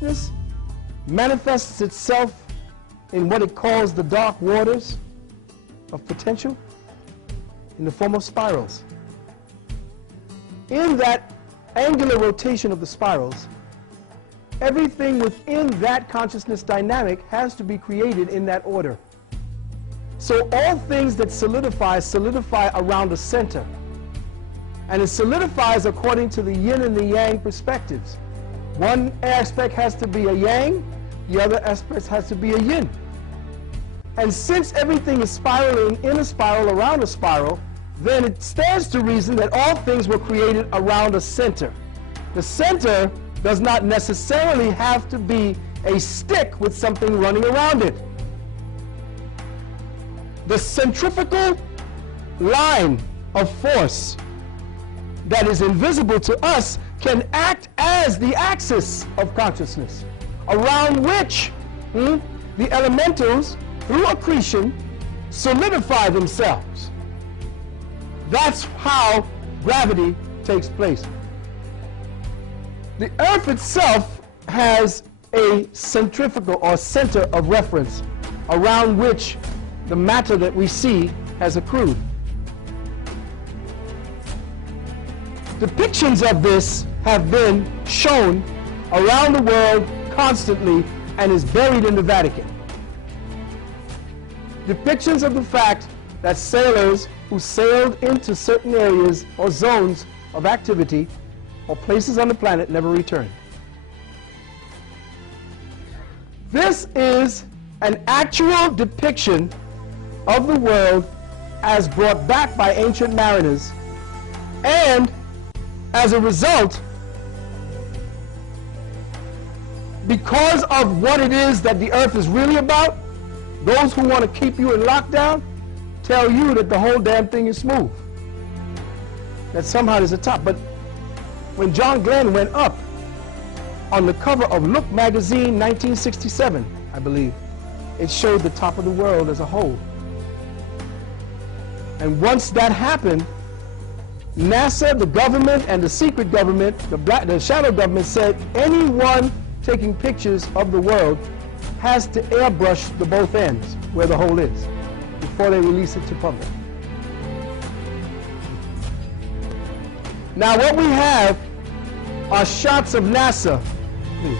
consciousness manifests itself in what it calls the dark waters of potential in the form of spirals. In that angular rotation of the spirals, everything within that consciousness dynamic has to be created in that order. So all things that solidify around a center. And it solidifies according to the yin and the yang perspectives. One aspect has to be a yang, the other aspect has to be a yin. And since everything is spiraling in a spiral around a spiral, then it stands to reason that all things were created around a center. The center does not necessarily have to be a stick with something running around it. The centrifugal line of force that is invisible to us can act as the axis of consciousness, around which the elementals, through accretion, solidify themselves. That's how gravity takes place. The Earth itself has a centrifugal or center of reference around which the matter that we see has accrued. Depictions of this have been shown around the world constantly and is buried in the Vatican. Depictions of the fact that sailors who sailed into certain areas or zones of activity or places on the planet never returned. This is an actual depiction of the world as brought back by ancient mariners, and as a result, because of what it is that the Earth is really about, those who want to keep you in lockdown tell you that the whole damn thing is smooth, that somehow there's a top. But when John Glenn went up on the cover of Look magazine 1967, I believe, it showed the top of the world as a whole. And once that happened, NASA, the government, and the secret government, the shadow government, said anyone taking pictures of the world has to airbrush the both ends where the hole is before they release it to public. Now what we have are shots of NASA, please,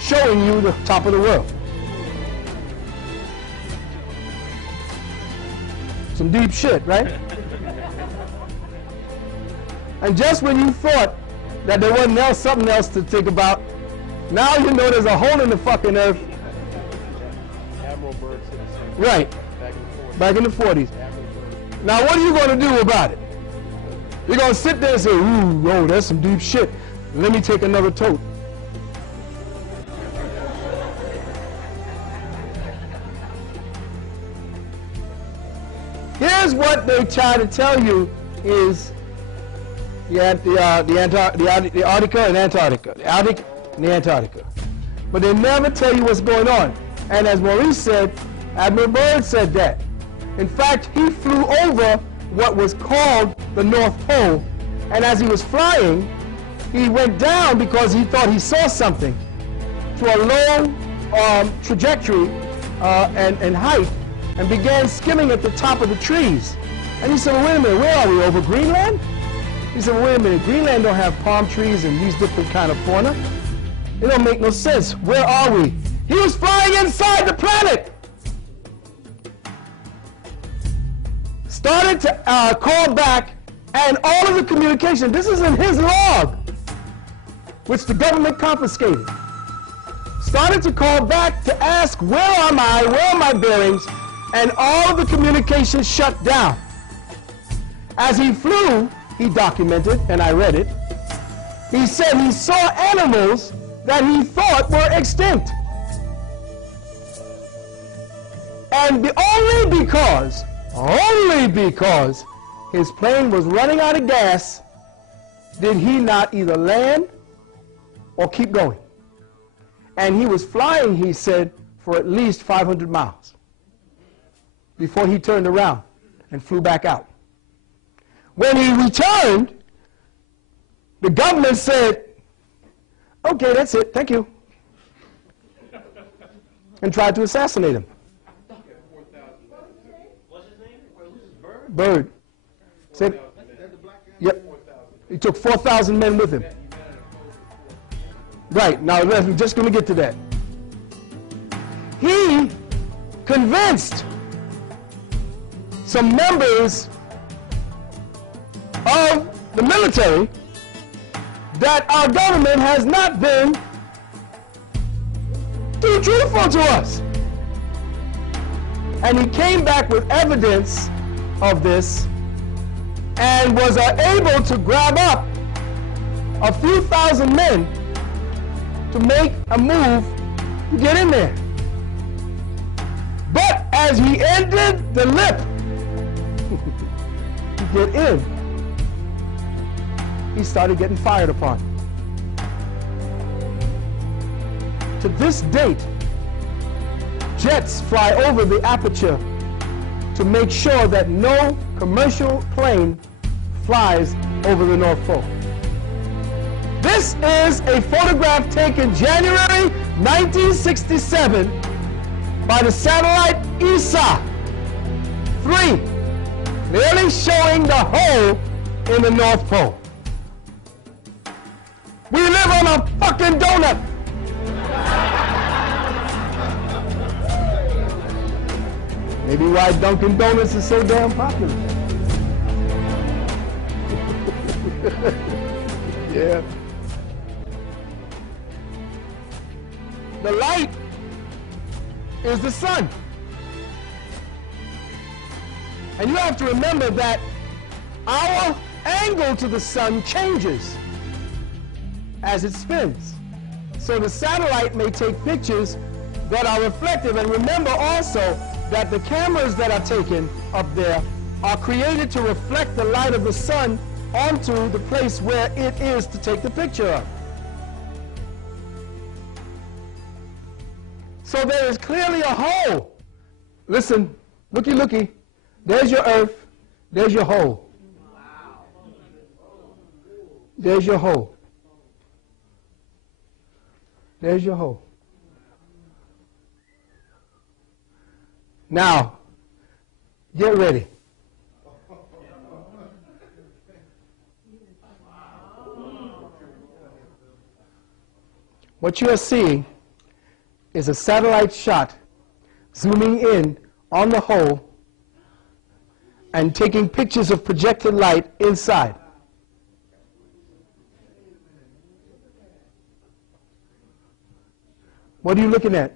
showing you the top of the world. Some deep shit, right? And just when you thought that there wasn't something else to think about, now you know there's a hole in the fucking Earth. Right. Back in the 40s. Now what are you going to do about it? You're going to sit there and say, ooh, oh, that's some deep shit. Let me take another tote. Here's what they try to tell you is the Arctica and Antarctica. The Arctic and the Antarctica. But they never tell you what's going on. And as Maurice said, Admiral Byrd said that. In fact, he flew over what was called the North Pole, and as he was flying, he went down because he thought he saw something to a low trajectory and height, and began skimming at the top of the trees. And he said, well, wait a minute, where are we, over Greenland? He said, well, wait a minute, Greenland don't have palm trees and these different kind of fauna. It don't make no sense. Where are we? He was flying inside the planet. Started to call back, and all of the communication, this is in his log, which the government confiscated. Started to call back to ask, where am I, where are my bearings, and all of the communication shut down. As he flew, he documented, and I read it, he said he saw animals that he thought were extinct. And only because his plane was running out of gas did he not either land or keep going. And he was flying, he said, for at least 500 miles before he turned around and flew back out. When he returned, the government said, Okay, that's it. Thank you. And tried to assassinate him. What's his name? Bird. Said, yep. He took 4,000 men with him. Right. Now, we're just going to get to that. He convinced some members of the military that our government has not been too truthful to us. And he came back with evidence of this and was able to grab up a few thousand men to make a move to get in there. But as he ended the lip to get in, he started getting fired upon. To this date, jets fly over the aperture to make sure that no commercial plane flies over the North Pole. This is a photograph taken January 1967 by the satellite ESA-3, clearly showing the hole in the North Pole. We live on a fucking donut. Maybe why Dunkin' Donuts is so damn popular. Yeah. The light is the sun. And you have to remember that our angle to the sun changes as it spins. So the satellite may take pictures that are reflective. And remember also that the cameras that are taken up there are created to reflect the light of the sun onto the place where it is to take the picture of. So there is clearly a hole. Listen, looky, looky. There's your Earth. There's your hole. There's your hole. There's your hole. Now, get ready. What you are seeing is a satellite shot zooming in on the hole and taking pictures of projected light inside. What are you looking at?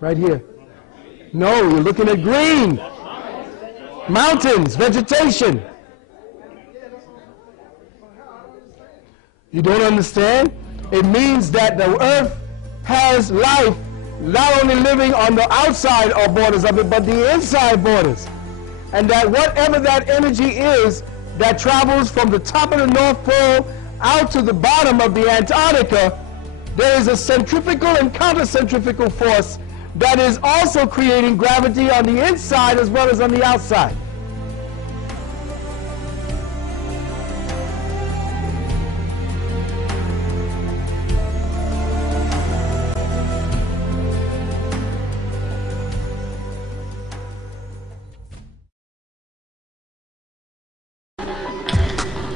Right here. No, you're looking at green. Mountains, vegetation. You don't understand? It means that the earth has life not only living on the outside or borders of it, but the inside borders. And that whatever that energy is that travels from the top of the North Pole out to the bottom of the Antarctica, there is a centrifugal and countercentrifugal force that is also creating gravity on the inside as well as on the outside.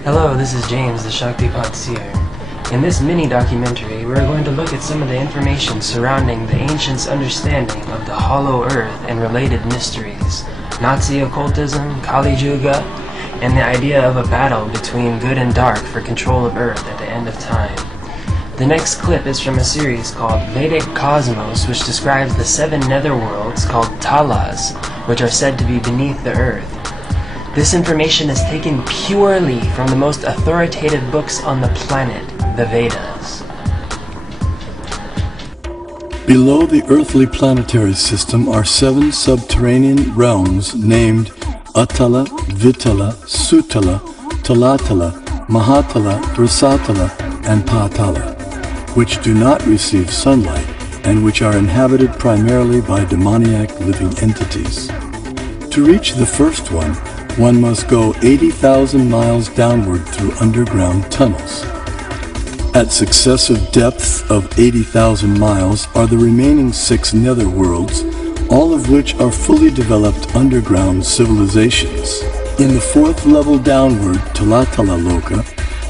Hello, this is James, the ShaktipatSeer. In this mini-documentary, we're going to look at some of the information surrounding the ancients' understanding of the hollow earth and related mysteries, Nazi occultism, Kali Yuga, and the idea of a battle between good and dark for control of earth at the end of time. The next clip is from a series called Vedic Cosmos, which describes the 7 netherworlds called talas, which are said to be beneath the earth. This information is taken purely from the most authoritative books on the planet, the Vedas. Below the earthly planetary system are 7 subterranean realms named Atala, Vitala, Sutala, Talatala, Mahatala, Rasatala, and Patala, which do not receive sunlight and which are inhabited primarily by demoniac living entities. To reach the first one must go 80,000 miles downward through underground tunnels. At successive depths of 80,000 miles are the remaining 6 netherworlds, all of which are fully developed underground civilizations. In the 4th level downward, Talatala Loka,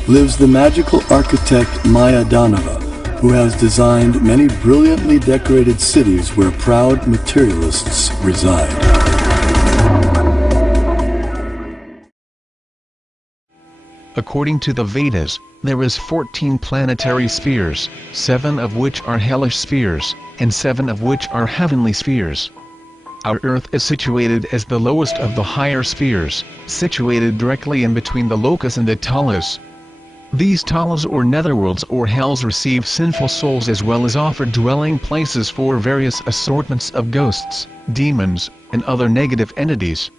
lives the magical architect Maya Danava, who has designed many brilliantly decorated cities where proud materialists reside. According to the Vedas, there is 14 planetary spheres, 7 of which are hellish spheres, and 7 of which are heavenly spheres. Our Earth is situated as the lowest of the higher spheres, situated directly in between the Lokas and the Talas. These Talas or netherworlds or hells receive sinful souls as well as offer dwelling places for various assortments of ghosts, demons, and other negative entities.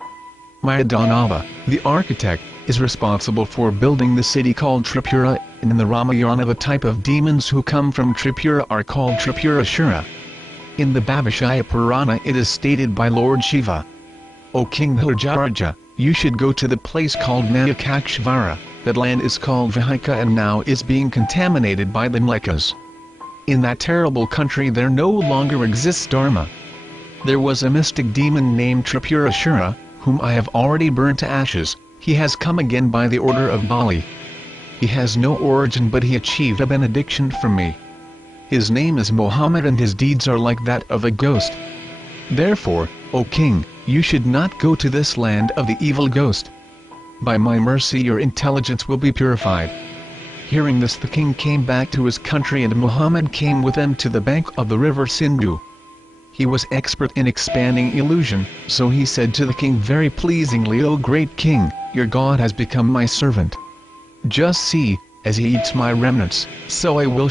Mayadanava, the architect, is responsible for building the city called Tripura, and in the Ramayana the type of demons who come from Tripura are called Tripurashura. In the Bhavishaya Purana it is stated by Lord Shiva, "O King Dharjaraja, you should go to the place called Nayakakshvara, that land is called Vihika and now is being contaminated by the Mlekas. In that terrible country there no longer exists Dharma. There was a mystic demon named Tripurashura, whom I have already burned to ashes. He has come again by the order of Bali. He has no origin but he achieved a benediction from me. His name is Muhammad and his deeds are like that of a ghost. Therefore, O King, you should not go to this land of the evil ghost. By my mercy your intelligence will be purified." Hearing this the king came back to his country and Muhammad came with them to the bank of the river Sindhu. He was expert in expanding illusion, so he said to the king very pleasingly, "O great king, your God has become my servant. Just see, as he eats my remnants, so I will